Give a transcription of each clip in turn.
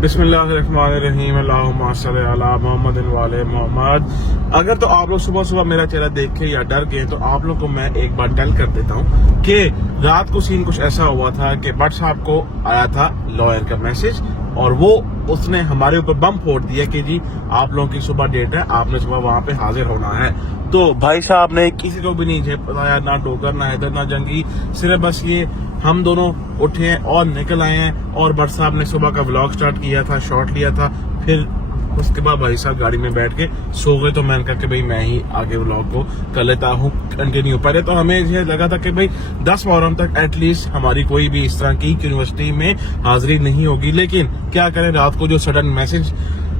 बिस्मिल्लाहिर्रहमानिर्रहीम, अल्लाहुम्मा सल्ली अला मुहम्मदिन व आले मुहम्मद। अगर तो आप लोग सुबह सुबह मेरा चेहरा देख के या डर गए तो आप लोग को मैं एक बार टेल कर देता हूँ कि रात को सीन कुछ ऐसा हुआ था कि भट्ट साहब को आया था लॉयर का मैसेज और वो उसने हमारे ऊपर बम फोड़ दिया कि जी आप लोगों की सुबह डेट है, आपने सुबह वहाँ पे हाजिर होना है। तो भाई साहब ने किसी को भी नहीं बताया, ना डोगर ना हैदर ना जंगी, सिर्फ बस ये हम दोनों उठे हैं और निकल आए हैं। और भट्ट साहब ने सुबह का व्लॉग स्टार्ट किया था, शॉट लिया था, फिर उसके बाद भाई साहब गाड़ी में बैठ के सो गए। तो मैंने कहा कि भाई मैं ही आगे व्लॉग को कर लेता हूँ कंटिन्यू। पहले तो हमें ये लगा था कि भाई 10 मुहर्रम तक एटलीस्ट हमारी कोई भी इस तरह की यूनिवर्सिटी में हाजिरी नहीं होगी, लेकिन क्या करें, रात को जो सडन मैसेज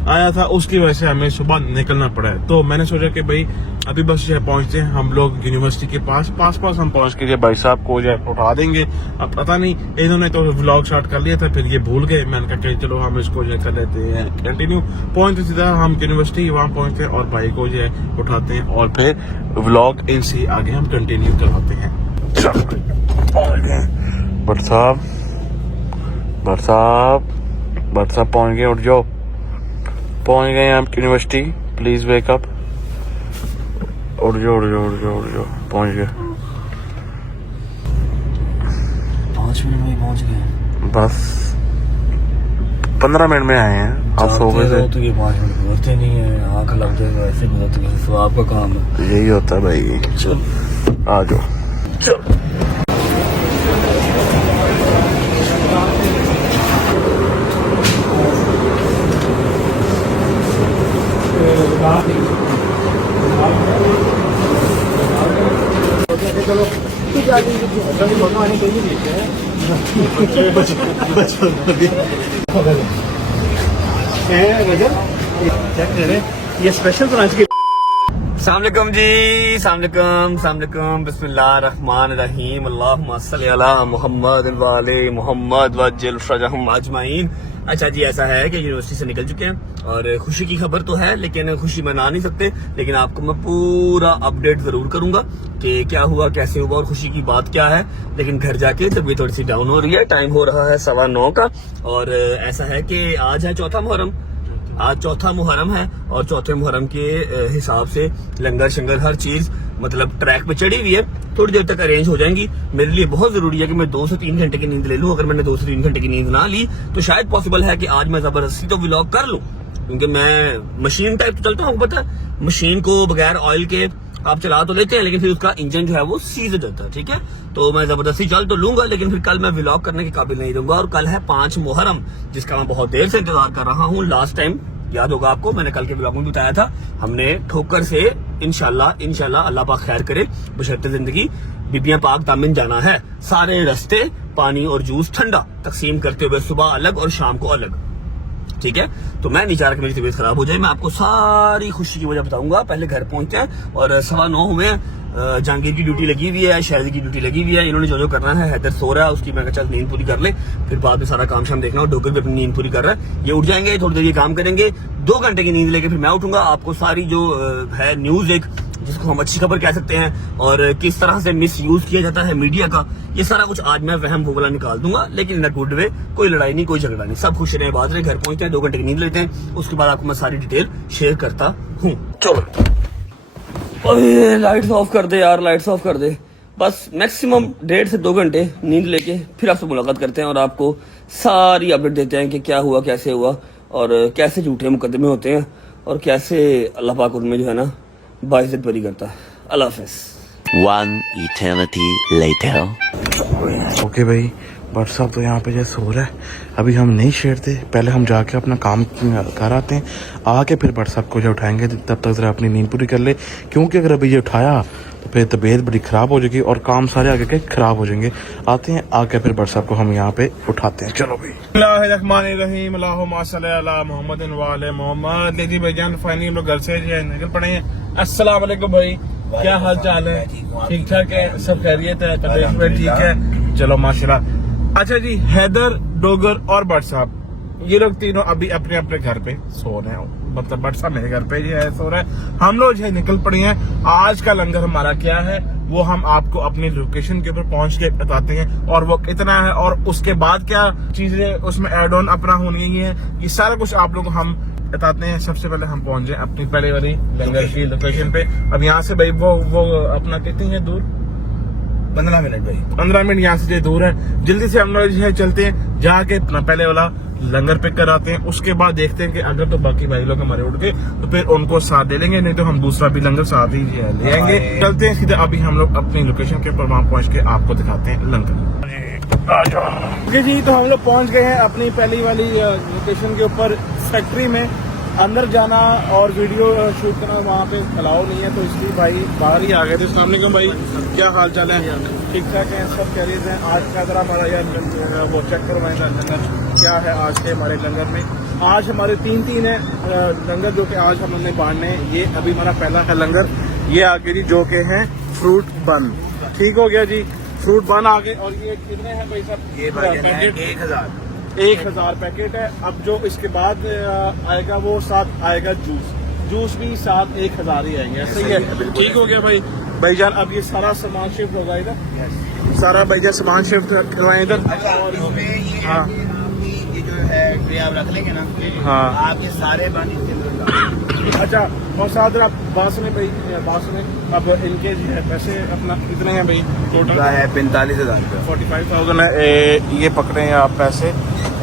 आया था उसकी वजह से हमें सुबह निकलना पड़ा है। तो मैंने सोचा कि भाई अभी बस जो है पहुंचते हैं हम लोग यूनिवर्सिटी के पास हम पहुंच के जो भाई साहब को जो है उठा देंगे। अब पता नहीं, इन्होंने तो व्लॉग स्टार्ट कर लिया था, फिर ये भूल गए। मैंने कहा कि चलो हम इसको जो है कर लेते हैं कंटिन्यू। पहुंचते सीधा हम यूनिवर्सिटी वहाँ पहुंचते हैं और भाई को जो है उठाते हैं और फिर व्लॉग इनसे आगे हम कंटिन्यू करवाते हैं। भट्ट साहब पहुंच गए, उठ जाओ, पहुंच गए हम यूनिवर्सिटी, प्लीज वेकअप, उठ जाओ पहुंच गए। 5 मिनट में पहुंच गए, बस 15 मिनट में आए हैं। आप सो गए थे तो ये 5 मिनट गुजरते नहीं है, आंख लग जाएगा ऐसे गुजरते हैं। तो आपका काम है, यही होता है भाई। चल आ जाओ। ये स्पेशल ब्रांच की। अस्सलामुअलैकुम जी, अस्सलामुअलैकुम, बिस्मिल्लाहिर्रहमानिर्रहीम, अल्लाहुम्मा सल्ली अला मुहम्मद व आले मुहम्मद वज्जिल फरजहम अजमाइन। अच्छा जी, ऐसा है कि यूनिवर्सिटी से निकल चुके हैं और खुशी की खबर तो है, लेकिन खुशी मना नहीं सकते, लेकिन आपको मैं पूरा अपडेट जरूर करूंगा कि क्या हुआ, कैसे हुआ और खुशी की बात क्या है। लेकिन घर जाके तबीयत थोड़ी सी डाउन हो रही है, टाइम हो रहा है 9:15 का। और ऐसा है कि आज है चौथा मुहर्रम, आज चौथा मुहर्रम है और चौथे मुहर्रम के हिसाब से लंगर शंगर हर चीज मतलब ट्रैक पे चढ़ी हुई है, थोड़ी देर तक अरेंज हो जाएंगी। मेरे लिए बहुत जरूरी है कि मैं 2 से 3 घंटे की नींद ले लूं। अगर मैंने 2 से 3 घंटे की नींद ना ली तो शायद पॉसिबल है कि आज मैं जबरदस्ती तो व्लॉग कर लूं, क्योंकि मैं मशीन टाइप चलता हूँ। पता है, मशीन को बगैर ऑयल के आप चला तो लेते हैं, लेकिन फिर उसका इंजन जो है वो सीज हो जाता है, ठीक है। तो मैं जबरदस्ती चल तो लूंगा, लेकिन फिर कल मैं व्लॉग करने के काबिल नहीं रहूंगा। और कल है 5 मुहर्रम, जिसका मैं बहुत देर से इंतजार कर रहा हूँ। लास्ट टाइम याद होगा आपको, मैंने कल के ब्लॉग में बताया था, हमने ठोकर से इंशाल्लाह अल्लाह पाक खैर करे बशर्ते जिंदगी बीबियां पाक दामिन जाना है। सारे रास्ते पानी और जूस ठंडा तकसीम करते हुए, सुबह अलग और शाम को अलग, ठीक है। तो मैं नहीं चाह रहा कि मेरी तबीयत खराब हो जाए। मैं आपको सारी खुशी की वजह बताऊंगा। पहले घर पहुंचे हैं और 9:15 हुए हैं। जहांगीर की ड्यूटी लगी हुई है, शाहिद की ड्यूटी लगी हुई है। इन्होंने जो करना है, हैदर सो रहा है, उसकी मैं चल नींद पूरी कर ले, फिर बाद में सारा काम शाम देखना। और डोगर भी अपनी नींद पूरी कर रहा है, ये उठ जाएंगे, थोड़ी देर ये काम करेंगे, 2 घंटे की नींद लेके फिर मैं उठूंगा। आपको सारी जो है न्यूज, एक जिसको हम अच्छी खबर कह सकते हैं, और किस तरह से मिस यूज किया जाता है मीडिया का, ये सारा कुछ आज मैं वहम वो वाला निकाल दूंगा, लेकिन इन अ गुड वे। कोई लड़ाई नहीं, कोई झगड़ा नहीं, सब खुश रहे, बात रहे। घर पहुंचते हैं, 2 घंटे की नींद लेते हैं, उसके बाद आपको मैं सारी डिटेल शेयर करता हूँ। चलो, लाइट्स ऑफ कर दे यार, लाइट्स ऑफ कर दे। बस मैक्सिमम 1.5 से 2 घंटे नींद लेके फिर आपसे मुलाकात करते हैं और आपको सारी अपडेट देते हैं कि क्या हुआ, कैसे हुआ और कैसे झूठे मुकदमे होते हैं और कैसे अल्लाह पाक उनमें जो है ना बाइज्जत बरी करता है। अल्लाह हाफ़िज़। One eternity later. ओके भाई, बट साहब तो यहाँ पे जैसे हो रहा है, अभी हम नहीं छेड़ते, पहले हम जाके अपना काम कर आते हैं, आके फिर बट साहब को जो उठाएंगे, तब तक ज़रा अपनी नींद पूरी कर ले, क्योंकि अगर अभी ये उठाया तो फिर तबीयत बड़ी ख़राब हो जाएगी और काम सारे आगे के ख़राब हो जाएंगे। आते हैं, आके फिर बट साहब को हम यहाँ पे उठाते हैं। चलो भाई। बिस्मिल्लाहिर्रहमानिर्रहीम, अल्लाहुम्मा सल्ली अला मुहम्मदिन व आले मोहम्मद। जी भाईजान, फाइनली हम लोग घर से जो है निकल पड़े हैं। अस्सलाम वालेकुम भाई, क्या हाल चाल है? ठीक ठाक है, सब खैरियत है, तबीयत में ठीक है? चलो माशाल्लाह। अच्छा जी, हैदर, डोगर और बट साहब, ये लोग तीनों अभी अपने अपने घर पे सो रहे हैं, मतलब बट साहब मेरे घर पे जो है सो रहा है। हम लोग जो है निकल पड़े हैं। आज का लंगर हमारा क्या है वो हम आपको अपनी लोकेशन के ऊपर पहुंच के बताते हैं, और वो कितना है और उसके बाद क्या चीजें उसमें एड ऑन अपना होनी है, ये सारा कुछ आप लोग हम बताते हैं। सबसे पहले हम पहुंच जाए अपनी पहले वाली लंगर की लोकेशन पे। अब यहाँ से भाई वो अपना कितनी है दूर? 15 मिनट भाई, 15 मिनट यहाँ से जो दूर है। जल्दी से हम लोग जो है चलते हैं, जाके अपना पहले वाला लंगर पिक कराते हैं। उसके बाद देखते हैं कि अगर तो बाकी भाई लोग हमारे उठ गए तो फिर उनको साथ दे लेंगे, नहीं तो हम दूसरा भी लंगर साथ ही ले आएंगे। चलते हैं सीधे, अभी हम लोग अपनी लोकेशन के ऊपर वहां पहुंच के आपको दिखाते हैं लंगर। ओके जी, तो हम लोग पहुंच गए हैं अपनी पहली वाली लोकेशन के ऊपर, फैक्ट्री में। अंदर जाना और वीडियो शूट करना वहाँ पे अलाउ नहीं है, तो इसलिए भाई बाहर ही आ गए थे। अस्सलाम वालेकुम भाई, क्या हाल चाल है? ठीक ठाक है, सब कह रहे हैं। आज का जरा हमारा यार वो चेक करवाएं लंगर क्या है आज के हमारे लंगर में। आज हमारे तीन है लंगर जो कि आज हमने बांटने हैं। ये अभी हमारा पहला है लंगर, ये आगे जी जो के हैं फ्रूट बन। ठीक हो गया जी, फ्रूट बन आ गए। और ये कितने हैं भाई साहब? ये पैकेट 1000 पैकेट है। अब जो इसके बाद आएगा वो साथ आएगा जूस भी साथ 1000 ही आएंगे, ऐसे ही है। ठीक हो गया भाई। भाईजान अब ये सारा सामान शिफ्ट होगा इधर, सारा भाईजान सामान शिफ्ट करवाएं इधर। और हाँ, ये जो है ट्रे आप रख लेंगे ना, हाँ। आप ये सारे बन इसके अंदर डाल। अच्छा, और साथ आप बात सुने भाई, बात सुने, अब इनके जो है पैसे अपना कितने हैं भाई? टोटल है 45,000 का, 45,000 है। ये पकड़े हैं आप पैसे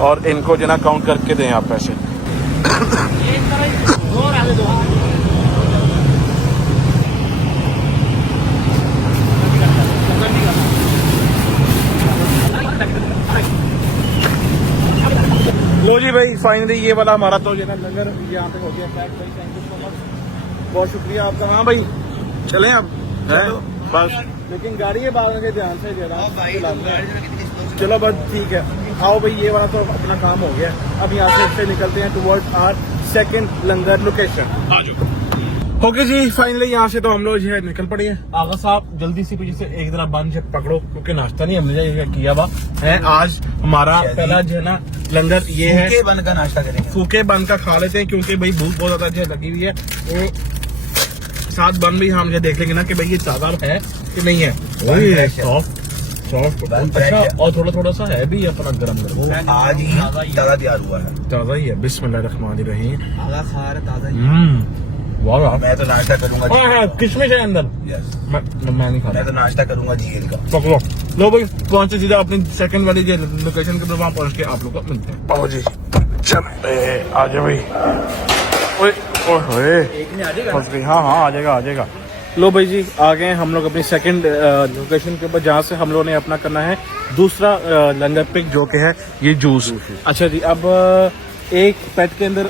और इनको जो ना काउंट करके दें आप पैसे। लो जी भाई, फाइनली ये वाला हमारा तो जो है ना लंगर यहाँ पे हो गया पैक भाई। थैंक यू सो मच, बहुत शुक्रिया आपका। हाँ भाई, चलें अब है बस, लेकिन गाड़ी है बाहर के ध्यान से जरा। चलो बस ठीक है, आओ भाई, ये वाला तो अपना काम हो गया। अब यहाँ से निकलते हैं towards our second langar location. Okay जी, फाइनली यहाँ से तो हम लोग जो है निकल पड़े हैं। आगा साहब जल्दी से पीछे से एक तरह बन से पकड़ो, क्योंकि नाश्ता नहीं हमने किया हुआ है। आज हमारा पहला जो है ना लंगर ये है, फूके बन का नाश्ता करेंगे। फूके बन का खा लेते हैं, क्योंकि भाई भूख बहुत ज्यादा जो लगी हुई है। तो साथ बन भी हम देख लेंगे ना कि भाई ये ताजा है कि नहीं है। सॉफ्ट अच्छा, और थोड़ा थोड़ा सा है भी अपना गरम गरम, आज ही ताजा तैयार हुआ है, ताजा ही है। बिस्मिल्लाहिर्रहमानिर्रहीम। वाह, मैं तो नाश्ता करूंगा। किशमिश है अंदर। यस, मैं नहीं खाता। मैं तो नाश्ता करूंगा झील का। पकड़ो, लो भाई, पहुंचे सीधा अपनी सेकंड वाली जो लोकेशन के वहां पहुंच के आप लोग को मिलते हैं। पाओ जी, चल आ जाओ भाई। ओए फंस गई। हाँ आ जाएगा। लो भाई जी, आ गए हम लोग अपनी सेकंड लोकेशन के ऊपर, जहाँ से हम लोगों ने अपना करना है दूसरा लंगर पिक जो कि है ये जूस। अच्छा जी, अब एक पेट के अंदर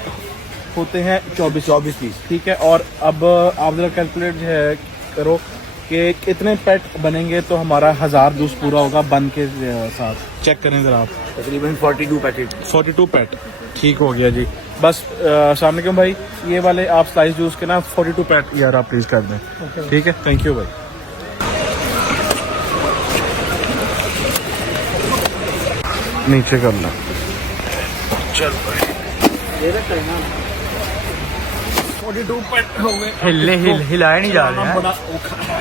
होते हैं 24 पीस, ठीक है। और अब आप जरा कैलकुलेट जो है करो कि कितने पेट बनेंगे तो हमारा 1000 जूस पूरा होगा बन के साथ। चेक करें जरा आप, तकरीबन 42 पैकेट। 42 पेट, ठीक हो गया जी। बस अस्सलाम वालेकुम भाई, ये वाले आप स्लाइस जूस के ना 42 पेट यार आप प्लीज कर दें। ठीक है, थैंक यू भाई। नीचे करना, चल भाई। 42 पेट हो गए। हिलाया नहीं जा रहा है। बड़ा औखा है।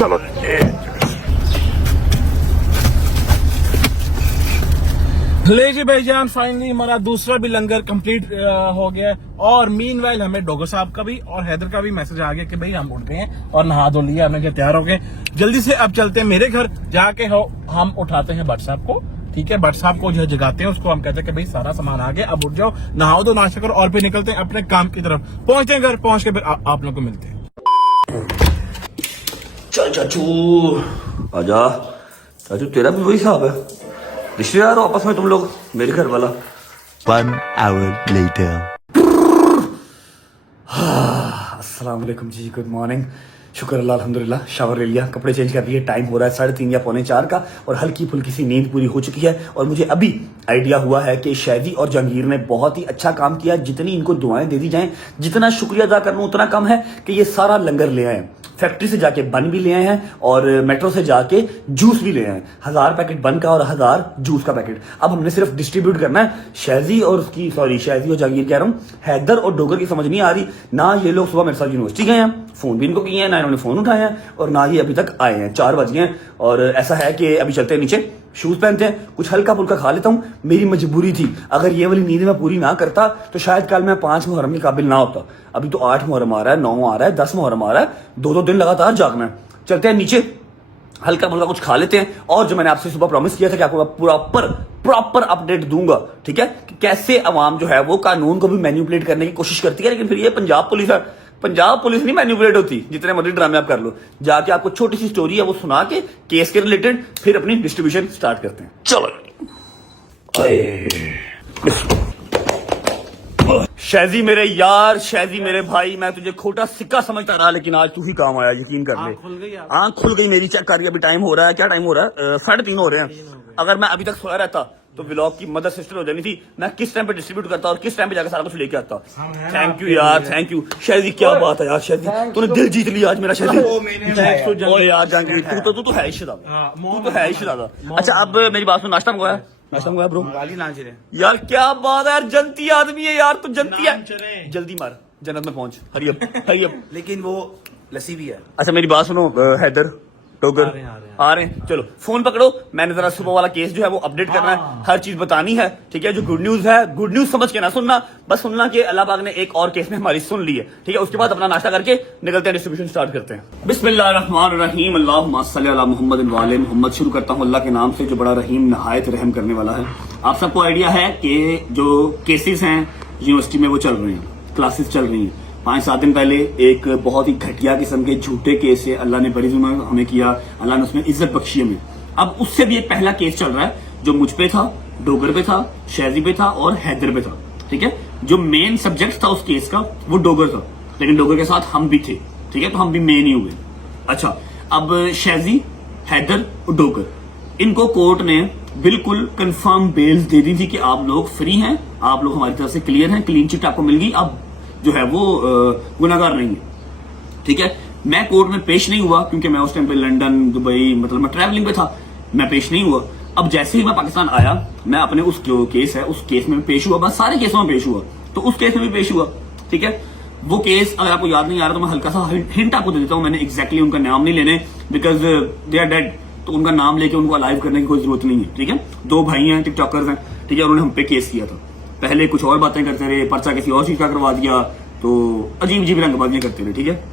चलो ले जी भाईजान, फाइनली हमारा दूसरा भी लंगर कंप्लीट हो गया है। और मीनवाइल हमें डोगर साहब का भी और हैदर का भी मैसेज आ गया कि भाई हम उठ गए हैं और नहा धो लिया, हमने तैयार हो गए। जल्दी से अब चलते हैं मेरे घर, जाके हम उठाते हैं भट्ट साहब को। ठीक है, भट्ट साहब को जो जगाते हैं, उसको हम कहते हैं कि भाई सारा सामान आ गया, अब उठ जाओ, नहाओ दो, नाश्ता करो और फिर निकलते हैं अपने काम की तरफ। पहुंचते हैं घर, पहुंच के फिर आप लोग को मिलते हैं। चल चाचू आजा। चाचू तेरा भी वही हिसाब है, रिश्तेदार हो आपस में तुम लोग, मेरे घर वाला। 1 hour later. अस्सलाम वालेकुम जी, गुड मॉर्निंग। शुक्र अल्लाह अल्हम्दुलिल्लाह, शावर ले लिया, कपड़े चेंज कर लिए, टाइम हो रहा है 3:30 या 3:45 का और हल्की फुल्की सी नींद पूरी हो चुकी है। और मुझे अभी आइडिया हुआ है कि शैदी और जहांगीर ने बहुत ही अच्छा काम किया। जितनी इनको दुआएं दे दी जाएं, जितना शुक्रिया अदा करूं उतना कम है कि ये सारा लंगर ले आए। फैक्ट्री से जाके बन भी ले आए हैं और मेट्रो से जाके जूस भी ले आए हैं। 1000 पैकेट बन का और 1000 जूस का पैकेट। अब हमने सिर्फ डिस्ट्रीब्यूट करना है। शैजी और जहांगीर कह रहा हूँ, हैदर और डोगर की समझ नहीं आ रही ना। ये लोग सुबह मेरे साथ यूनिवर्सिटी गए हैं, फोन भी इनको किए हैं, ना इन्होंने फोन उठाए हैं और ना ही अभी तक आए हैं। 4 बज गए हैं और ऐसा है कि अभी चलते हैं नीचे, शूज पहनते हैं, कुछ हल्का फुल्का खा लेता हूँ। मेरी मजबूरी थी, अगर ये वाली नींद मैं पूरी ना करता तो शायद कल मैं 5 मुहर्रम के काबिल ना होता। अभी तो 8 मुहर्रम आ रहा है, 9 आ रहा है, 10 मुहर्रम आ रहा है, 2-2 दिन लगातार जागना है। चलते हैं नीचे, हल्का फुल्का कुछ खा लेते हैं और जो मैंने आपसे सुबह प्रॉमिस किया था कि आपको प्रॉपर अपडेट दूंगा, ठीक है, कि कैसे अवाम जो है वो कानून को भी मैनिपुलेट करने की कोशिश करती है। लेकिन फिर ये पंजाब पुलिस है, पंजाब पुलिस नहीं मैनिपुलेट होती। जितने मर्जी ड्रामे आप कर लो, जाके आपको छोटी सी स्टोरी है वो सुना के केस के रिलेटेड फिर अपनी डिस्ट्रीब्यूशन स्टार्ट करते हैं। चलो शैजी मेरे यार, शैजी मेरे भाई, मैं तुझे खोटा सिक्का समझता रहा लेकिन आज तू ही काम आया, यकीन कर ले। आंख खुल गई मेरी, चेक कर रही। अभी टाइम हो रहा है, क्या टाइम हो रहा है? 3:30 हो रहे हैं। अगर मैं अभी तक सोया रहता तो व्लॉग की मदर सिस्टर हो जानी थी। मैं किस टाइम पे डिस्ट्रीब्यूट करता और किस टाइम पे जाकर सारा कुछ लेके आता। थैंक यू यार, थैंक यू शैजी, क्या बात है यार शैजी, तूने दिल जीत लिया आज मेरा शैजी। ओ यार जहांगीर, तू तो है इश्क़दादा, तू तो है इश्क़दादा। अच्छा अब मेरी बात सुन, नाश्ता मंगवाया? नाश्ता मंगवाया ब्रो? गाली ना चले यार, क्या बात है यार, जनती आदमी है यार तू, जनती है। जल्दी मार, जन्नत में पहुंच, हरी अप। लेकिन वो लस्सी भी है। अच्छा मेरी बात सुनो, हैदर टोगर आ रहे हैं, चलो फोन पकड़ो। मैंने जरा सुबह वाला केस जो है वो अपडेट करना है, हर चीज बतानी है, ठीक है। जो गुड न्यूज है, गुड न्यूज समझ के ना सुनना, बस सुनना कि अल्लाह पाक ने एक और केस में हमारी सुन ली है, ठीक है। उसके बाद अपना नाश्ता करके निकलते हैं, डिस्ट्रीब्यूशन स्टार्ट करते हैं। बिस्मिल्लाहिर्रहमानिर्रहीम, अल्लाहुम्मा सल्ली अला मुहम्मद व आले मुहम्मद। शुरू करता हूँ अल्लाह के नाम से जो बड़ा रहीम नहायत रहम करने वाला है। आप सबको आइडिया है कि जो केसेस हैं यूनिवर्सिटी में वो चल रहे हैं, क्लासेस चल रही हैं। 5-7 दिन पहले एक बहुत ही घटिया किस्म के झूठे केस से अल्लाह ने बरी हमें किया, अल्लाह ने उसमें इज्जत बख्शी हमें। अब उससे भी एक पहला केस चल रहा है जो मुझ पे था, डोगर पे था, शैजी पे था और हैदर पे था, ठीक है। जो मेन सब्जेक्ट था उस केस का वो डोगर था, लेकिन डोगर के साथ हम भी थे, ठीक है, तो हम भी मेन ही हुए। अच्छा अब शैजी, हैदर और डोगर, इनको कोर्ट ने बिल्कुल कंफर्म बेल दे दी थी कि आप लोग फ्री हैं, आप लोग हमारी तरफ से क्लियर हैं, क्लीन चिट आपको मिल गई, अब जो है वो गुनाहगार नहीं है, ठीक है। मैं कोर्ट में पेश नहीं हुआ क्योंकि मैं उस टाइम पे लंदन, दुबई, मतलब मैं ट्रैवलिंग पे था, मैं पेश नहीं हुआ। अब जैसे ही मैं पाकिस्तान आया, मैं अपने उस जो केस है उस केस में पेश हुआ, बस सारे केसों में पेश हुआ, तो उस केस में भी पेश हुआ, ठीक है। वो केस अगर आपको याद नहीं आ रहा तो मैं हल्का सा हिंट आपको दे देता हूं। मैंने एग्जैक्टली उनका नाम नहीं लेने, बिकॉज दे आर डेड, तो उनका नाम लेके उनको अलाइव करने की कोई जरूरत नहीं है, ठीक है। 2 भाई हैं, टिकटॉकर्स हैं, ठीक है, उन्होंने हम पे केस किया था। पहले कुछ और बातें करते रहे, पर्चा किसी और चीज का करवा दिया, तो अजीब रंगबाजियां करते रहे, ठीक है।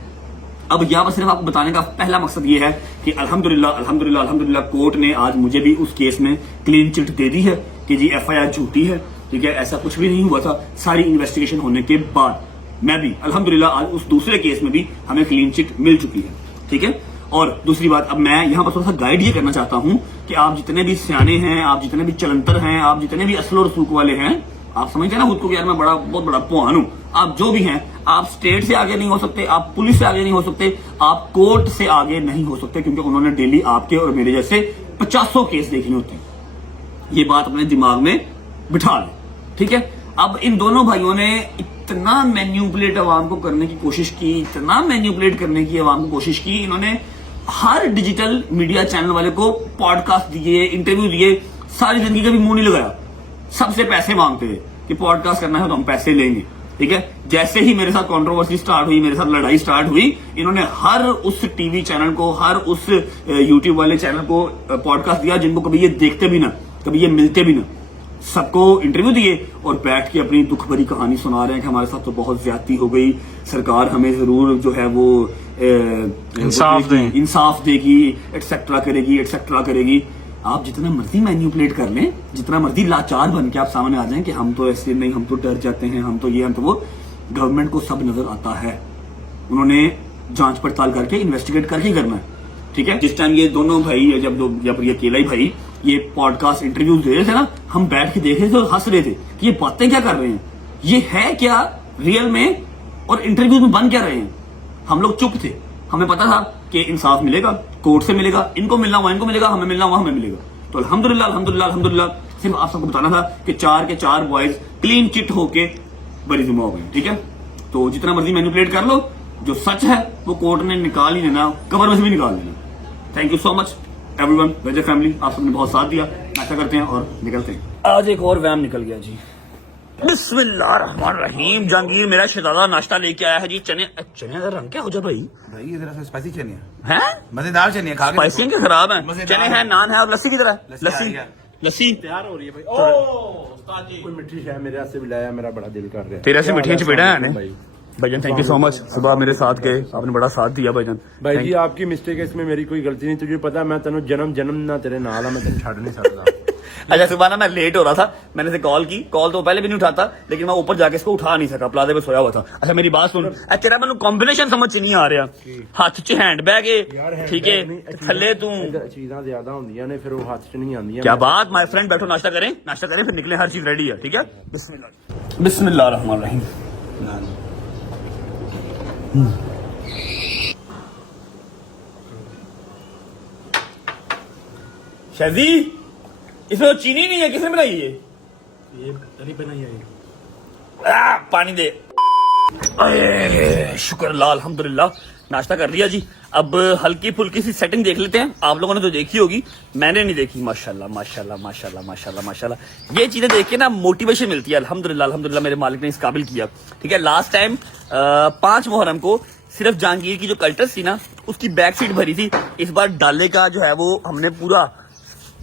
अब यहाँ पर सिर्फ आपको बताने का पहला मकसद ये है कि अल्हम्दुलिल्लाह कोर्ट ने आज मुझे भी उस केस में क्लीन चिट दे दी है कि जी FIR झूठी है, ठीक है, ऐसा कुछ भी नहीं हुआ था। सारी इन्वेस्टिगेशन होने के बाद मैं भी अल्हम्दुलिल्लाह आज उस दूसरे केस में भी हमें क्लीन चिट मिल चुकी है, ठीक है। और दूसरी बात, अब मैं यहाँ पर थोड़ा सा गाइड ये करना चाहता हूँ कि आप जितने भी सियाने हैं, आप जितने भी चलंतर हैं, आप जितने भी असलो रसूख वाले हैं, आप समझते हैं ना खुद को कि यार मैं बहुत बड़ा पुआन हूं, आप जो भी हैं, आप स्टेट से आगे नहीं हो सकते, आप पुलिस से आगे नहीं हो सकते, आप कोर्ट से आगे नहीं हो सकते, क्योंकि उन्होंने डेली आपके और मेरे जैसे 50 केस देखने होते हैं। ये बात अपने दिमाग में बिठा लें, ठीक है। अब इन दोनों भाइयों ने इतना मैन्युपुलेट अवाम को करने की कोशिश की, इतना मैन्युपुलेट करने की अवाम को कोशिश की, इन्होंने हर डिजिटल मीडिया चैनल वाले को पॉडकास्ट दिए, इंटरव्यू दिए, सारी जिंदगी का भी मुंह नहीं लगाया, सबसे पैसे मांगते थे कि पॉडकास्ट करना है तो हम पैसे लेंगे, ठीक है। जैसे ही मेरे साथ कंट्रोवर्सी स्टार्ट हुई, मेरे साथ लड़ाई स्टार्ट हुई, इन्होंने हर उस टीवी चैनल को, हर उस यूट्यूब वाले चैनल को पॉडकास्ट दिया जिनको कभी ये देखते भी ना, कभी ये मिलते भी ना, सबको इंटरव्यू दिए और बैठ के अपनी दुख भरी कहानी सुना रहे हैं कि हमारे साथ तो बहुत ज्यादती हो गई, सरकार हमें जरूर जो है वो इंसाफ देगी, एटसेट्रा करेगी। आप जितना मर्जी मैन्युपुलेट कर लें, जितना मर्जी लाचार बन के आप सामने आ जाएं कि हम तो ऐसे नहीं, हम तो डर जाते हैं, हम तो ये, हम तो वो, गवर्नमेंट को सब नजर आता है। उन्होंने जांच पड़ताल करके इन्वेस्टिगेट करके ही करना है, ठीक है। जिस टाइम ये दोनों भाई, जब ये केलाई भाई ये पॉडकास्ट इंटरव्यू दे रहे थे ना, हम बैठ के देख रहे थे और हंस रहे थे कि ये बातें क्या कर रहे हैं, ये है क्या रियल में और इंटरव्यू में बन क्या रहे हैं। हम लोग चुप थे, हमें पता था कि इंसाफ मिलेगा, कोर्ट से मिलेगा, इनको मिलना हुआ इनको मिलेगा, हमें मिलना हुआ हमें मिलेगा। तो अल्हम्दुलिल्लाह सिर्फ आप सबको बताना था कि 4 के 4 बॉयज क्लीन चिट होके बरी जुमा हो गए, ठीक है। तो जितना मर्जी मैनिपुलेट कर लो, जो सच है वो कोर्ट ने निकाल ही देना, कबर में से भी निकाल देना। Thank you so much everyone, वेजर फैमिली, आप सबने बहुत साथ दिया। ऐसा करते हैं और निकलते हैं। आज एक और वैम निकल गया जी। बिस्मिल्लाहिर्रहमानिर्रहीम। जहांगीर मेरा शहजादा नाश्ता लेके आया है जी। चने का रंग क्या हो जाए भाई? भाई ये जरा स्पाइसी चने हैं, मजेदार चने खा के स्पाइसी क्या खराब है? चने हैं, नान है और लस्सी की तरह। लस्सी तैयार हो रही है भाई। कोई मिठी है मेरे से भी लाया, मेरा बड़ा दिल कर रहा है। तेरे से मिठियां चपेड़ा है ने भाईजान। थैंक यू सो मच, सुबह मेरे साथ गए, आपने बड़ा साथ दिया भाईजान। भाई जी आपकी मिस्टेक है, इसमें मेरी कोई गलती नहीं। तुझे पता है मैं तेन जन्म ना तेरे नाल मैं तेन छड़ नहीं सकता। अच्छा सुबह ना मैं लेट हो रहा था, मैंने से कॉल की, कॉल तो पहले भी नहीं उठाता, लेकिन मैं ऊपर जाके इसको उठा नहीं सका, प्लाजे पे सोया हुआ था। अच्छा मेरी बात सुन, तेरा मैंने कॉम्बिनेशन समझ च नहीं आ रहा। हाथ च हैंड बैग है, ठीक है, थल्ले तू चीज़ां ज्यादा होंदियां ने, फिर वो हाथ च नहीं आंदियां। क्या बात माय फ्रेंड, बैठो नाश्ता करें फिर निकले, हर चीज रेडी है, ठीक है। बिस्मिल्लाहिर्रहमानिर्रहीम। शाजी इसमें तो चीनी नहीं है, किसने बनाई ये तरी बनाई है। पानी दे। शुक्र अल्लाह, अल्हम्दुलिल्लाह नाश्ता कर लिया जी। अब हल्की फुल्की सी सेटिंग देख लेते हैं। आप लोगों ने तो देखी होगी, मैंने नहीं देखी। माशाल्लाह माशाल्लाह माशाल्लाह माशाल्लाह माशाल्लाह, ये चीजें देख के ना मोटिवेशन मिलती है। अल्हम्दुलिल्लाह अल्हम्दुलिल्लाह मेरे मालिक ने इस काबिल किया, ठीक है। लास्ट टाइम 5 मुहर्रम को सिर्फ जहांगीर की जो कल्टस थी ना, उसकी बैक सीट भरी थी। इस बार डाले का जो है वो हमने पूरा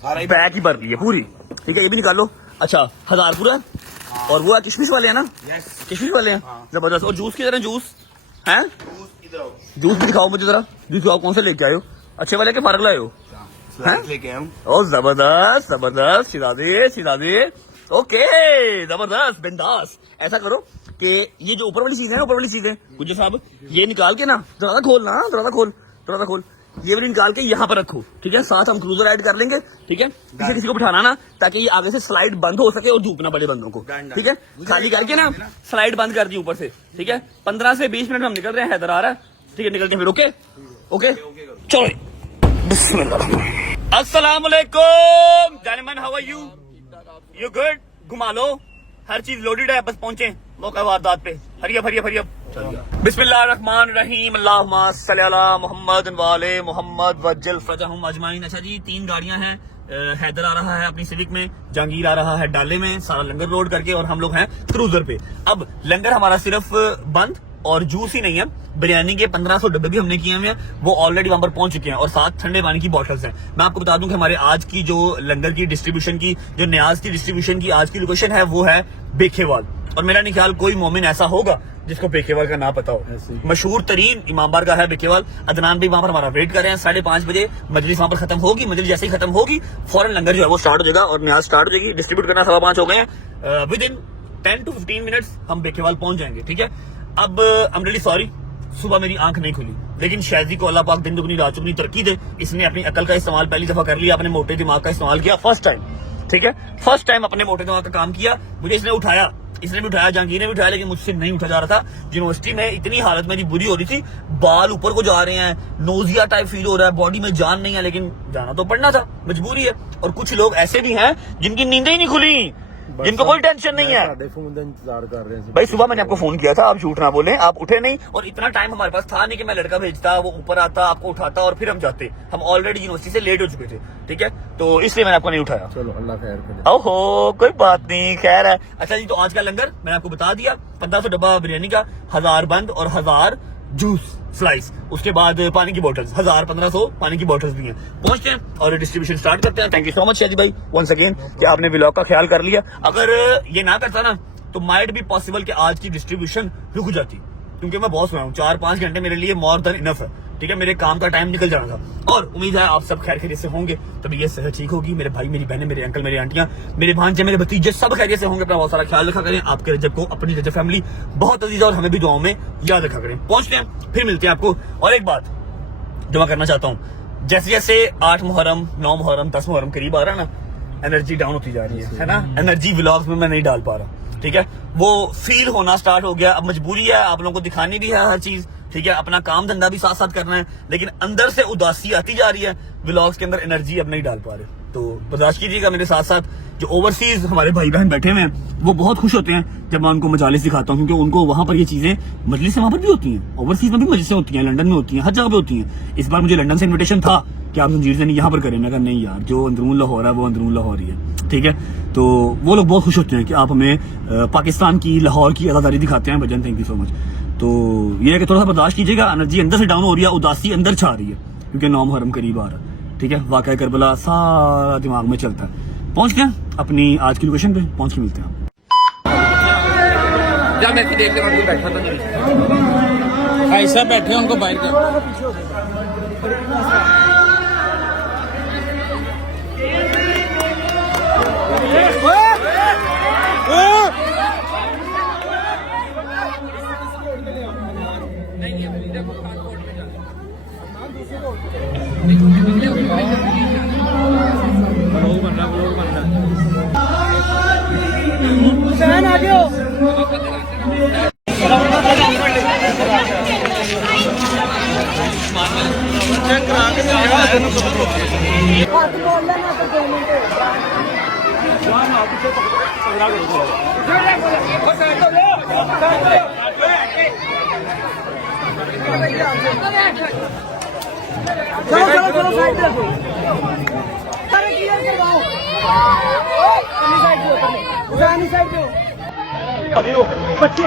बैग ही भर ली है पूरी, ठीक है। ये भी निकालो। अच्छा 1000 पूरा, और वो किशमिश वाले हैं ना? किशमिश वाले हैं, जबरदस्त। और जूस किधर है? जूस है, जूस भी दिखाओ मुझे जरा। जूस दिखाओ, कौन से लेके आए हो? अच्छे वाले के फारग लाए हो? ओ जबरदस्त जबरदस्त, शिरादे ओके, जबरदस्त बिंदास। ऐसा करो कि ये जो ऊपर वाली चीज है ना, ऊपर वाली चीजें गुज्जर साहब, ये निकाल के ना थोड़ा खोल, ये वाली निकाल के यहाँ पर रखो, ठीक है। साथ हम क्रूजर ऐड कर लेंगे, ठीक है। किसी को बिठाना ना, ताकि ये आगे से स्लाइड बंद हो सके और धूप ना पड़े बंदों को, ठीक है। खाली करके ना स्लाइड बंद कर दी ऊपर से, ठीक है। 15 से 20 मिनट हम निकल रहे हैं, हैदर आ रहा है, ठीक है। निकलते हैं फिर, ओके चलो। बिस्मिल्लाह। अस्सलाम वालेकुम जानेमन, हाउ आर यू गुड? घुमा लो, हर चीज लोडेड है, बस पहुंचे मौका वारदात पे। हरियब बिस्मिल्लाहिर्रहमानिर्रहीम, अल्लाहुम्मा सल्ली अला मुहम्मद वाले मुहम्मद वज्जल फरजहुम अजमाइन। अच्छा जी, 3 गाड़ियां हैं। हैदर आ रहा है अपनी सिविक में, जहांगीर आ रहा है डाले में, सारा लंगर लोड करके, और हम लोग हैं क्रूजर पे। अब लंगर हमारा सिर्फ बंद और जूस ही नहीं है, बिरयानी के 1500 डब्बे भी हमने किए हुए हैं, वो ऑलरेडी वहां पर पहुंच चुके हैं, और साथ ठंडे पानी की बॉटल्स हैं। मैं आपको बता दूं कि हमारे आज की जो लंगर की डिस्ट्रीब्यूशन की, जो न्याज की डिस्ट्रीब्यूशन की आज की लोकेशन है, वो है बेखेवाल। और मेरा नहीं ख्याल कोई मोमिन ऐसा होगा जिसको बेखेवाल का ना पता हो। मशहूर तरीन इमामबार का है बेखेवाल। अदनान भी वहां पर हमारा वेट कर रहे हैं। 5:30 बजे मजलिस वहां पर खत्म होगी। मजलिस जैसे ही खत्म होगी, फौरन लंगर जो है वो स्टार्ट हो जाएगा और न्याज स्टार्ट हो जाएगी। डिस्ट्रीब्यूट करना 5:15 हो गए हैं। विद इन 10 to 15 मिनट्स हम बेखेवाल पहुंच जाएंगे, ठीक है। अब आई एम रियली सॉरी, सुबह मेरी आंख नहीं खुली, लेकिन शायद को अल्लाह पाक दिन दुगनी रात चुगनी तरक्की दे। इसने अपनी अकल का इस्तेमाल पहली दफा कर लिया, अपने मोटे दिमाग का इस्तेमाल किया, फर्स्ट टाइम, ठीक है। फर्स्ट टाइम अपने मोटे दिमाग का काम किया। मुझे इसने भी उठाया, जहांगीर ने भी उठाया, लेकिन मुझसे नहीं उठा जा रहा था। यूनिवर्सिटी में इतनी हालत मेरी बुरी हो रही थी, बाल ऊपर को जा रहे हैं, नोजिया टाइप फील हो रहा है, बॉडी में जान नहीं है, लेकिन जाना तो पड़ना था, मजबूरी है। और कुछ लोग ऐसे भी हैं जिनकी नींदें ही नहीं खुली, जिनको कोई टेंशन नहीं है। फोन का इंतजार कर रहे हैं भाई सुबह मैंने आपको फोन किया था, आप झूठ ना बोले, आप उठे नहीं, और इतना टाइम हमारे पास था नहीं कि मैं लड़का भेजता, वो ऊपर आता, आपको उठाता और फिर हम जाते। हम ऑलरेडी यूनिवर्सिटी से लेट हो चुके थे, ठीक है, तो इसलिए मैंने आपको नहीं उठाया। चलो अल्लाह खैर करे। ओहो कोई बात नहीं, खैर है। अच्छा जी, तो आज का लंगर मैंने आपको बता दिया, 1500 डब्बा बिरयानी का, 1000 बंद और 1000 जूस, फ्लाइस, उसके बाद पानी की बोतल्स 1000-1500 पानी की बोतल्स भी हैं। पहुंचते हैं और डिस्ट्रीब्यूशन स्टार्ट करते हैं। Thank you so much Shaji भाई वंस अगेन कि आपने व्लॉग का ख्याल कर लिया। अगर ये ना करता ना तो माइट भी पॉसिबल कि आज की डिस्ट्रीब्यूशन रुक जाती, क्योंकि मैं बहुत सुना हूँ 4-5 घंटे मेरे लिए मोर देन इनफ है। ठीक है, मेरे काम का टाइम निकल जाना था और उम्मीद है आप सब खैर खैरियत से होंगे, तबीयत सेहत ठीक होगी। मेरे भाई, मेरी बहनें, मेरे अंकल, मेरी आंटियां, मेरे भांजे, मेरे भतीजे सब खैरियत से होंगे। अपना बहुत सारा ख्याल रखा करें। आपके रजब को, अपनी रजब फैमिली बहुत अजीज और हमें भी दुआओं में याद रखा करें। पहुंचते हैं, फिर मिलते हैं आपको। और एक बात जो मैं करना चाहता हूँ, जैसे जैसे 8 मुहर्रम, 9 मुहर्रम, 10 मुहर्रम करीब आ रहा है ना, एनर्जी डाउन होती जा रही है ना। एनर्जी व्लॉग्स में मैं नहीं डाल पा रहा, ठीक है, वो फील होना स्टार्ट हो गया। अब मजबूरी है, आप लोगों को दिखानी भी है हर चीज, ठीक है, अपना काम धंधा भी साथ साथ करना है, लेकिन अंदर से उदासी आती जा रही है। व्लॉग्स के अंदर एनर्जी अब नहीं डाल पा रहे, तो बर्दाश्त कीजिएगा। मेरे साथ साथ जो ओवरसीज हमारे भाई बहन बैठे हुए हैं वो बहुत खुश होते हैं जब मैं उनको मजालिस दिखाता हूँ, क्योंकि उनको वहां पर ये चीजें मजलिस वहां पर भी होती हैं, ओवरसीज में भी मजलिसें होती हैं, लंदन में होती हैं, हर जगह पे होती हैं। इस बार मुझे लंदन से इन्विटेशन था कि आप जंजीर नहीं यहाँ पर करें। मैं कहा नहीं यार, जो अंदरून लाहौर है वो अंदरून लाहौर ही है, ठीक है। तो वो लोग बहुत खुश होते हैं कि आप हमें पाकिस्तान की, लाहौर की अदादारी दिखाते हैं। भजन थैंक यू सो मच। तो ये है कि थोड़ा सा बर्दाश्त कीजिएगा, एनर्जी अंदर से डाउन हो रही है, उदासी अंदर छा रही है, क्योंकि 9 मुहर्रम करीब आ रहा है, ठीक है। वाक़या करबला सारा दिमाग में चलता है। पहुंचते हैं अपनी आज की लोकेशन पे, पहुंच के मिलते हैं। जब मैं देख के उनको बैठा था, ऐसा बैठे उनको बाहर कर चलो साइड देखो, अरे क्लियर करवाओ, साइड दो, बच्चे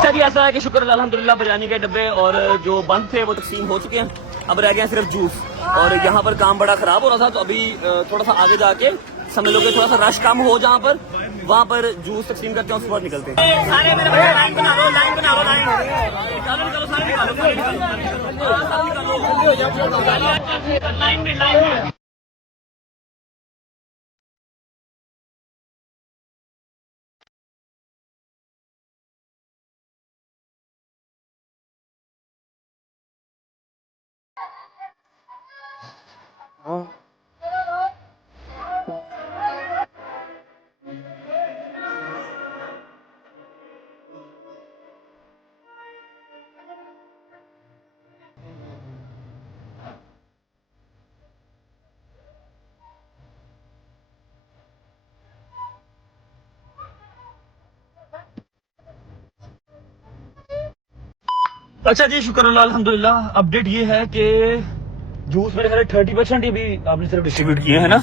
अच्छा जी, ऐसा है कि शुक्र अल्हम्दुलिल्लाह बिरयानी के डब्बे और जो बंद थे वो तकसीम हो चुके हैं। अब रह गए हैं सिर्फ जूस। और यहाँ पर काम बड़ा खराब हो रहा था, तो अभी थोड़ा सा आगे जाके समझ लो कि थोड़ा सा रश कम हो जहाँ पर, वहाँ पर जूस तकसीम करते हैं, उसके बाद निकलते हैं। सारे मेरे भैया लाइन बना लो, लाइन बना लो, लाइन निकालो, सारे निकालो, सारे निकालो, लाइन में, लाइन में। अच्छा जी, शुक्र अल्हम्दुलिल्लाह। अपडेट ये है कि जूस मेरे ख्याल 30% ही अभी आपने सिर्फ डिस्ट्रीब्यूट किए हैं ना,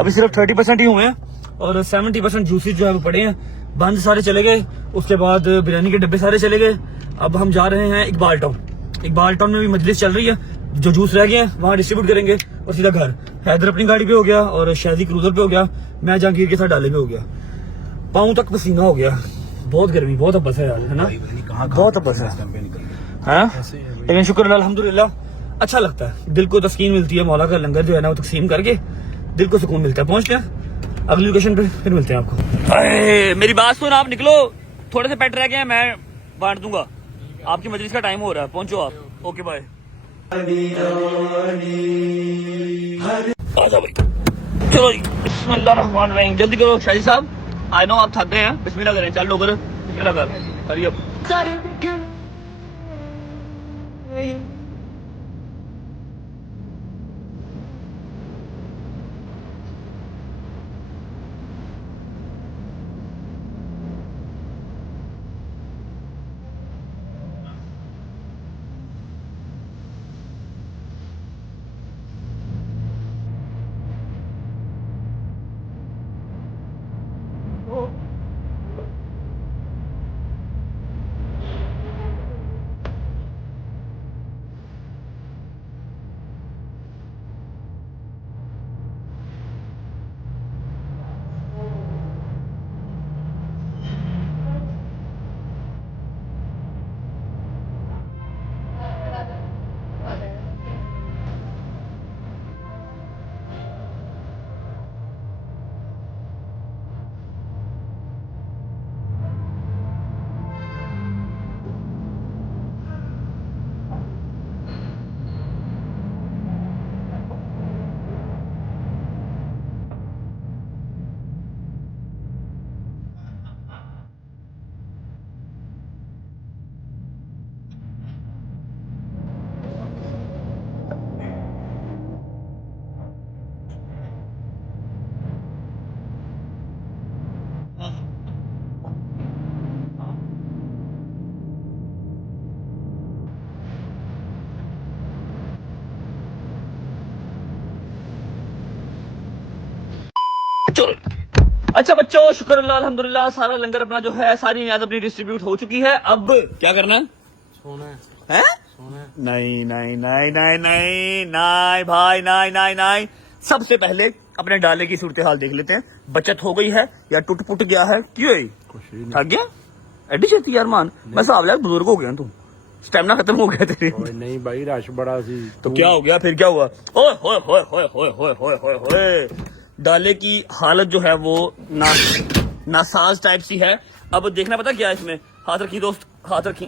अभी सिर्फ 30% ही हुए हैं और 70% जूसेस जो है वो पड़े हैं। बंद सारे चले गए, उसके बाद बिरयानी के डब्बे सारे चले गए। अब हम जा रहे हैं इकबाल टाउन। इकबाल टाउन में भी मजलिस चल रही है, जो जूस रह गए हैं वहाँ डिस्ट्रीब्यूट करेंगे और सीधा घर। हैदर अपनी गाड़ी पे हो गया और शादी क्रूजर पे हो गया, मैं जहांगीर के साथ डाले पे हो गया। पाँव तक पसीना हो गया, बहुत गर्मी, बहुत अब्बस है यार, है ना, बहुत अब्बस है। हाँ, लेकिन शुक्र अल्हम्दुलिल्लाह अच्छा लगता है, दिल को तस्कीन मिलती है। मौला का लंगर जो है ना वो तकसीम करके दिल को सुकून मिलता है। पहुंच गया, अगली लोकेशन पे फिर मिलते हैं आपको। अरे मेरी बात सुन, आप निकलो, थोड़े से पेट रह गए हैं, मैं बांट दूंगा। आपकी मजलिस का टाइम हो रहा है, पहुंचो आप। Okay bye. आजा भाई, चलो जी, बिस्मिल्लाहिर्रहमानिर्रहीम। जल्दी करो शाही साहब, आई नो आप थक गए हैं, बिस्मिल्लाह करें। चल लो, बिस्मिल्लाह कर, हरी अप। चलो अच्छा बच्चों, शुक्र अल्हम्दुलिल्लाह, सारा लंगर अपना जो है, सारी नियाज अपनी डिस्ट्रीब्यूट हो चुकी है। अब क्या करना है? सोना है? नहीं नहीं नहीं नहीं नहीं नहीं भाई, नहीं नहीं नहीं। सबसे पहले अपने डाले की सूरत हाल देख लेते हैं, बचत हो गई है या टूट पुट गया है। क्यों थक गया एडी छेती यार? मान मैं साहब यार, बुजुर्ग हो गया तू, स्टेमिना खत्म हो गया तेरे। नहीं भाई, रश बड़ा सी। तो क्या हो गया फिर? क्या हुआ? ओए होए होए होए होए होए होए होए होए, डाले की हालत जो है वो नासाज टाइप सी है। अब देखना पता क्या है इसमें, हाथ रखी दोस्त, हाथ रखी।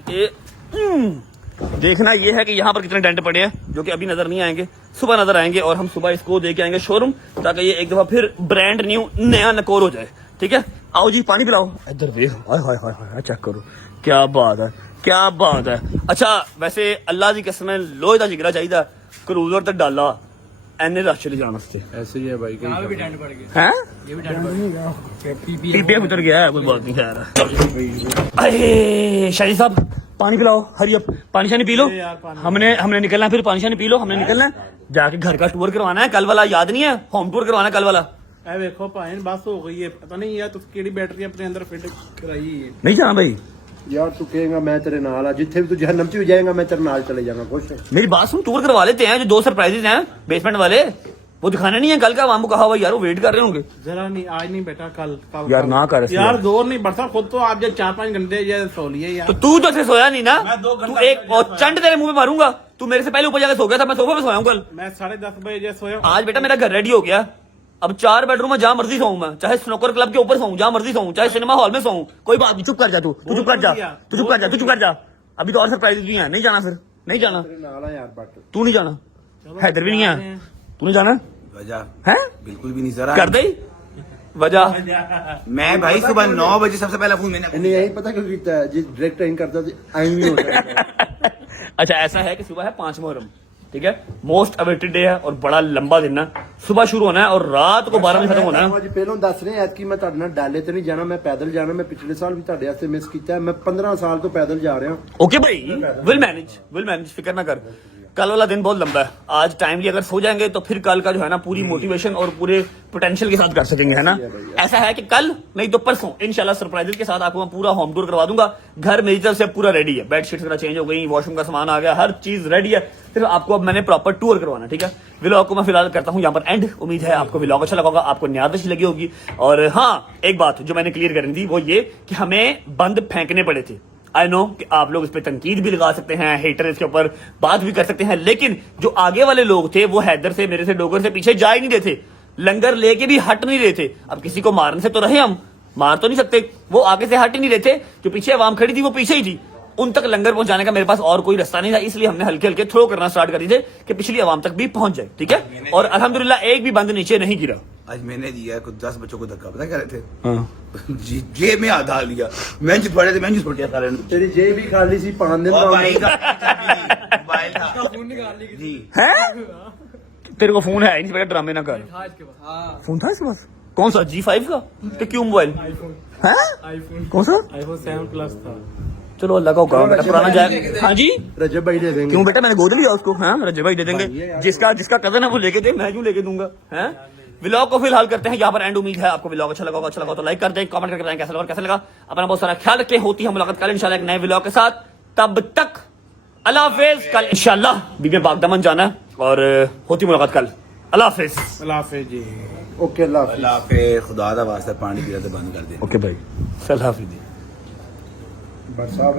देखना ये है कि यहाँ पर कितने डेंट पड़े हैं, जो कि अभी नजर नहीं आएंगे, सुबह नजर आएंगे और हम सुबह इसको दे के आएंगे शोरूम, ताकि ये एक दफा फिर ब्रांड न्यू नया नकोर हो जाए। ठीक है, आओ जी पानी पिलाओ। इधर देख, हाय हाय हाय हाय, चेक करो, क्या बात है, क्या बात है। अच्छा वैसे अल्लाह की कसम लोहे का जिगरा चाहिए, क्रूजर तक डाला एने रश चले जाने से। ऐसे ही है भाई, हैं ये भी पीपीएफ उतर गया है, कोई बात नहीं। खैर, अरे शाही साहब पानी पिलाओ, हरी अप, पानी शानी पी लो। हमने निकलना है, फिर पानी शानी पी लो, हमने निकलना है, जाके घर का टूर करवाना है। कल वाला याद नहीं है, होम टूर करवाना है कल वाला। देखो भाई बस हो गई है, पता नहीं यार तो केड़ी बैटरी अपने अंदर फिट कराई है। नहीं जाना भाई, यार तू कहेगा मैं तेरे नाल आ जिथे भी तू जहन्नम च भी जाएगा मैं तेरे नाल चले जाऊंगा खुश है मेरी बात सुन, टूर करवा लेते हैं। जो 2 सरप्राइजेज हैं बेसमेंट वाले, वो दिखाने नहीं है। कल का वामू कहा हुआ यार, वो वेट कर रहे होंगे। जरा नहीं, आज नहीं बेटा, कल कल यार ना कर यार, जोर नहीं बढ़ता। खुद तो आप जब 4-5 घंटे ये सो लिए यार। तो तू तो ऐसे सोया नहीं ना। मैं 2 तू घंटा एक और चंड तेरे मुंह में मारूंगा। तू मेरे से पहले ऊपर जाकर सो गया था, मैं सोफे पे सोया हूं कल। मैं 10:30 बजे सोया। आज बेटा मेरा घर रेडी हो गया। अब 4 बेडरूम में जहां मर्जी सोऊं मैं, चाहे स्नोकर क्लब के ऊपर सोऊं, जहां मर्जी सोऊं, चाहे सिनेमा हॉल में सोऊं, कोई बात नहीं। चुप कर जा तू चुप कर जा, तू चुप कर जा, तू चुप कर जा। अभी तो और सरप्राइज भी है। नहीं जाना, फिर नहीं जाना। तेरे नाल आ यार बट तू नहीं जाना, हैदर भी नहीं है। तू नहीं जाना वजह है? बिल्कुल भी नहीं सर। कर दे वजह। मैं भाई सुबह 9 बजे सबसे पहला फोन मैंने इन्हें यही पता क्यों कीता है जी डायरेक्ट इन करता तो आई भी होता है अच्छा ऐसा है कि सुबह है 5 मुहर्रम, ठीक है, मोस्ट अवेटेड डे है और बड़ा लंबा दिन है। सुबह शुरू होना है और रात को 12 बजे खत्म होना है। जी ਪਹਿਲੋਂ ਦੱਸ ਰਹੇ ਐਤਕੀ ਮੈਂ ਤੁਹਾਡੇ ਨਾਲ ਡਾਲੇ ਤੇ ਨਹੀਂ ਜਾਣਾ ਮੈਂ ਪੈਦਲ ਜਾਣਾ मैं पिछले साल भी ਤੁਹਾਡੇ ਵਾਸਤੇ ਮਿਸ ਕੀਤਾ है मैं 15 साल तो पैदल जा रहा हूं ओके भाई, विल मैनेज, फिक्र ना कर। कल वाला दिन बहुत लंबा है। आज टाइमली अगर सो जाएंगे तो फिर कल का जो है ना पूरी मोटिवेशन और पूरे पोटेंशियल के साथ कर सकेंगे, है ना। ऐसा है कि कल नहीं तो परसों इंशाल्लाह सरप्राइजेस के साथ आपको मैं पूरा होम टूर करवा दूंगा। घर मेरी तरफ से पूरा रेडी है, बेडशीट वगैरह चेंज हो गई, वॉशरूम का सामान आ गया, हर चीज रेडी है। सिर्फ आपको अब मैंने प्रॉपर टूर करवाना, ठीक है। व्लॉग को मैं फिलहाल करता हूँ यहाँ पर एंड। उम्मीद है आपको व्लॉग अच्छा लगा होगा, आपको न्याद अच्छी लगी होगी। और हाँ, एक बात जो मैंने क्लियर करनी थी वो ये कि हमें बंद फेंकने पड़े थे। आई नो कि आप लोग इस पे तनकीद भी लगा सकते हैं, हेटर इसके ऊपर बात भी कर सकते हैं, लेकिन जो आगे वाले लोग थे वो हैदर से, मेरे से, डोगर से पीछे जा ही नहीं रहे थे। लंगर लेके भी हट नहीं रहे थे। अब किसी को मारने से तो रहे, हम मार तो नहीं सकते। वो आगे से हट ही नहीं रहे थे। जो पीछे अवाम खड़ी थी वो पीछे ही थी। उन तक लंगर पहुंचाने का मेरे पास और कोई रास्ता नहीं था, इसलिए हमने हल्के हल्के थ्रो करना स्टार्ट कर दिए थे कि पिछली अवाम तक भी पहुंच जाए, ठीक है। और अल्हम्दुलिल्लाह एक भी बंद नीचे नहीं गिरा। आज मैंने दिया है कुछ 10 बच्चों को धक्का, पता क्या रहे थे जेब में आधा लिया, मैं जो पड़े थे मैं जो छोटे सारे तेरी जेब भी खाली सी 5 दिन मोबाइल का मोबाइल था जी है तेरे को फोन है ही नहीं बेटा, ड्रामे ना कर। फोन था इसके पास? कौन सा? G5 का? तो क्यों मोबाइल है? कौन सा? iPhone 7 Plus था। चलो अल्लाह का हुक्म, बेटा पुराना जाए। हाँ जी, रजब भाई दे देंगे क्यों बेटा, मैंने गोद लिया उसको। हाँ, रज्जे भाई दे देंगे। जिसका कजन है वो लेके दे, मैं क्यों लेके दूंगा। हैं, व्लॉग को फिलहाल करते हैं यहाँ पर एंड। उम्मीद है आपको व्लॉग अच्छा लगा तो लाइक कर दें, कमेंट करके बताएं कैसा लगा। अपना बहुत सारा ख्याल रखें। होती है मुलाकात कल इंशाल्लाह एक नए व्लॉग के साथ। तब तक अल्लाह हाफिज। कल इंशाल्लाह बीबी बागदामन जाना है और होती मुलाकात कल। अल्लाह हाफिज। अल्लाह हाफिज जी। ओके अल्लाह हाफिज। अल्लाह पे खुदा दा वास्ता पानी पीना तो बंद कर दे। ओके भाई, अल्लाह हाफिज। बट साहब